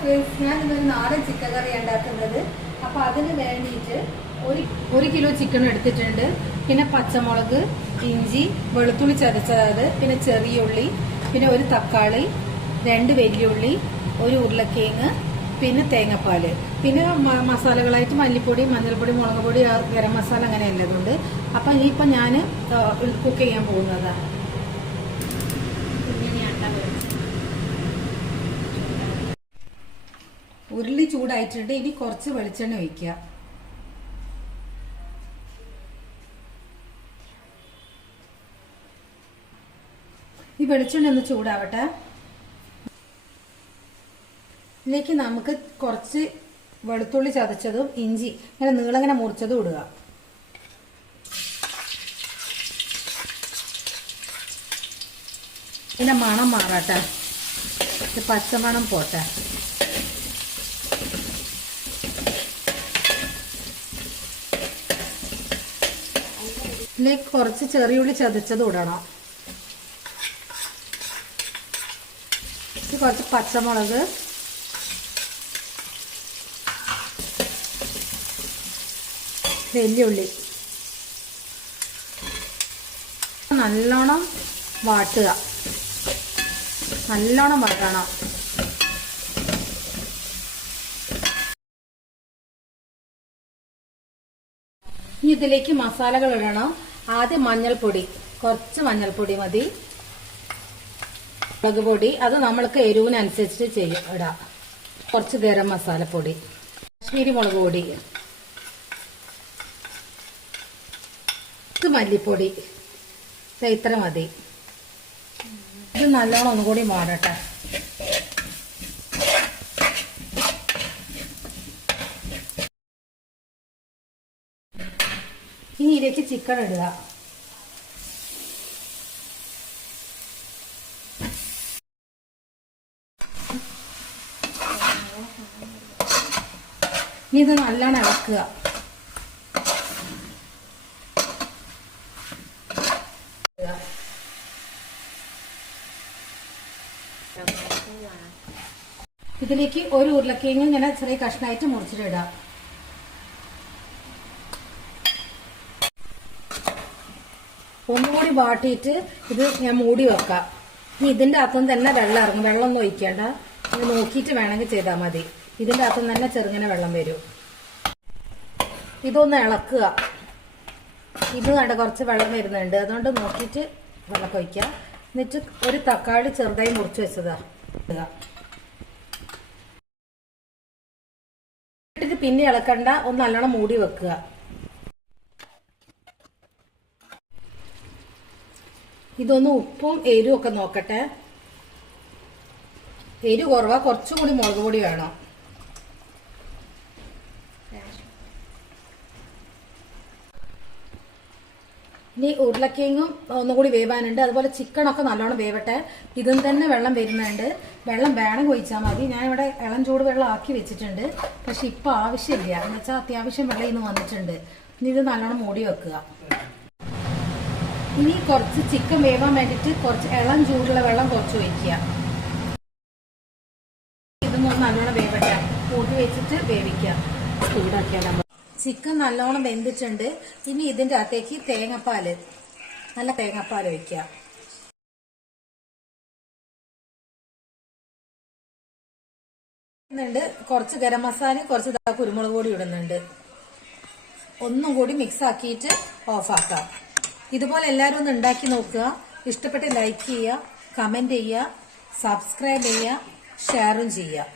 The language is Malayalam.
ഫ്രണ്ട്സ്, ഞാൻ ഇന്നൊരു നാടൻ ചിക്കൻ കറിയാണ് ഉണ്ടാക്കുന്നത്. അപ്പോൾ അതിന് വേണ്ടിയിട്ട് ഒരു കിലോ ചിക്കൻ എടുത്തിട്ടുണ്ട്. പിന്നെ പച്ചമുളക്, ഇഞ്ചി, വെളുത്തുള്ളി ചതച്ചത്, പിന്നെ ചെറിയ ഉള്ളി, പിന്നെ ഒരു തക്കാളി, 2 വലിയുള്ളി, ഒരു ഉരുളക്കിഴങ്ങ്, പിന്നെ തേങ്ങാപ്പാല്, പിന്നെ മസാലകളായിട്ട് മല്ലിപ്പൊടി, മഞ്ഞൾപ്പൊടി, മുളക് പൊടി, ഗരം മസാല അങ്ങനെ എല്ലാതുണ്ട്. അപ്പം ഇനിയിപ്പം ഞാൻ കുക്ക് ചെയ്യാൻ പോകുന്നതാണ്. ഉരുളി ചൂടായിട്ടുണ്ട്. ഇനി കുറച്ച് വെളിച്ചെണ്ണ ഒഴിക്കുക. ഈ വെളിച്ചെണ്ണ ഒന്ന് ചൂടാവട്ടെ. ഇതിലേക്ക് നമുക്ക് കുറച്ച് വെളുത്തുള്ളി ചതച്ചതും ഇഞ്ചി ഇങ്ങനെ നീളങ്ങനെ മുറിച്ചതും ഇടുക. പിന്നെ മണം മാറട്ടെ, പച്ചമണം പോട്ടെ. ഇതിലേക്ക് കുറച്ച് ചെറിയുള്ളി ചതച്ചത് ഇടണം. കുറച്ച് പച്ചമുളക്, വലിയുള്ളി നല്ലോണം വാട്ടുക. നല്ലോണം വാട്ടണം. ഇനി ഇതിലേക്ക് മസാലകൾ ഇടണം. ആദ്യം മഞ്ഞൾപ്പൊടി, കുറച്ച് മഞ്ഞൾപ്പൊടി മതി. മുളക് പൊടി അത് നമ്മൾക്ക് എരിവിനനുസരിച്ച് ഇടാം. കുറച്ച് ഗരം മസാലപ്പൊടി, കാശ്മീരി മുളക് പൊടി, മല്ലിപ്പൊടി, ഇത്ര മതി. ഇത് നല്ലോണം ഒന്നുകൂടി വാടട്ടെ. ഇനി ഇതിലേക്ക് ചിക്കൻ ഇടുക. ഇനി ഇത് നല്ലോണം ഇളക്കുക. ഇതിലേക്ക് ഒരു ഉരുളക്കിഴങ്ങ് ഇങ്ങനെ ചെറിയ കഷ്ണമായിട്ട് മുറിച്ചിട്ടിടാം. ഒന്നുകൂടി വാട്ടിയിട്ട് ഇത് ഞാൻ മൂടി വെക്കാം. ഇനി ഇതിന്റെ അകത്തുനിന്ന് തന്നെ വെള്ളം ഇറങ്ങും. വെള്ളം ഒന്നും ഒഴിക്കേണ്ട, ഇത് നോക്കിയിട്ട് വേണമെങ്കിൽ ചെയ്താൽ മതി. ഇതിന്റെ അകത്തുനിന്ന് തന്നെ ചെറുങ്ങനെ വെള്ളം വരും. ഇതൊന്ന് ഇളക്കുക. ഇത് കണ്ട കുറച്ച് വെള്ളം വരുന്നുണ്ട്, അതുകൊണ്ട് നോക്കിയിട്ട് വെള്ളം ഒഴിക്കുക. എന്നിട്ട് ഒരു തക്കാളി ചെറുതായി മുറിച്ച് വെച്ചതാ ഇടുക. ഇട്ടിട്ട് പിന്നെ ഇളക്കണ്ട, ഒന്ന് നല്ലോണം മൂടി വെക്കുക. ഇതൊന്ന് ഉപ്പും എരിവും ഒക്കെ നോക്കട്ടെ. എരിവ് കുറവാ, കുറച്ചും കൂടി മുളക് പൊടി വേണം. ഇനി ഉരുളക്കിഴങ്ങും ഒന്നുകൂടി വേവാനുണ്ട്. അതുപോലെ ചിക്കനൊക്കെ നല്ലോണം വേവട്ടെ. ഇതിൽ തന്നെ വെള്ളം വരുന്നുണ്ട്. വെള്ളം വേണം ഒഴിച്ചാൽ മതി. ഞാനിവിടെ ഇളം ചൂട് വെള്ളം ആക്കി വെച്ചിട്ടുണ്ട്. പക്ഷെ ഇപ്പൊ ആവശ്യമില്ല, എന്ന് വെച്ചാൽ അത്യാവശ്യം വെള്ളം ഇന്ന് വന്നിട്ടുണ്ട്. ഇനി ഇത് നല്ലോണം മൂടി വെക്കുക. ഇനി കുറച്ച് ചിക്കൻ വേവാൻ വേണ്ടിയിട്ട് കുറച്ച് ഇളം ചൂടുള്ള വെള്ളം കുറച്ച് ഒഴിക്കുക. ഇതൊന്നും നല്ലോണം വേവട്ടെ. കൂട്ടി വെച്ചിട്ട് വേവിക്കുക. ചൂടാക്കിയാൽ ചിക്കൻ നല്ലോണം വെന്തിട്ടുണ്ട്. ഇനി ഇതിന്റെ അകത്തേക്ക് തേങ്ങാപ്പാല്, നല്ല തേങ്ങാപ്പാൽ ഒഴിക്കുക. കുറച്ച് ഗരം മസാലയും കുറച്ച് കുരുമുളക് പൊടി ഇടുന്നുണ്ട്. ഒന്നും കൂടി മിക്സ് ആക്കിയിട്ട് ഓഫാക്കാം. ഇതുപോലെ എല്ലാവരും ഒന്ന് ഉണ്ടാക്കി നോക്കുക. ഇഷ്ടപ്പെട്ട് ലൈക്ക് ചെയ്യുക, കമന്റ് ചെയ്യുക, സബ്സ്ക്രൈബ് ചെയ്യുക, ഷെയറും ചെയ്യുക.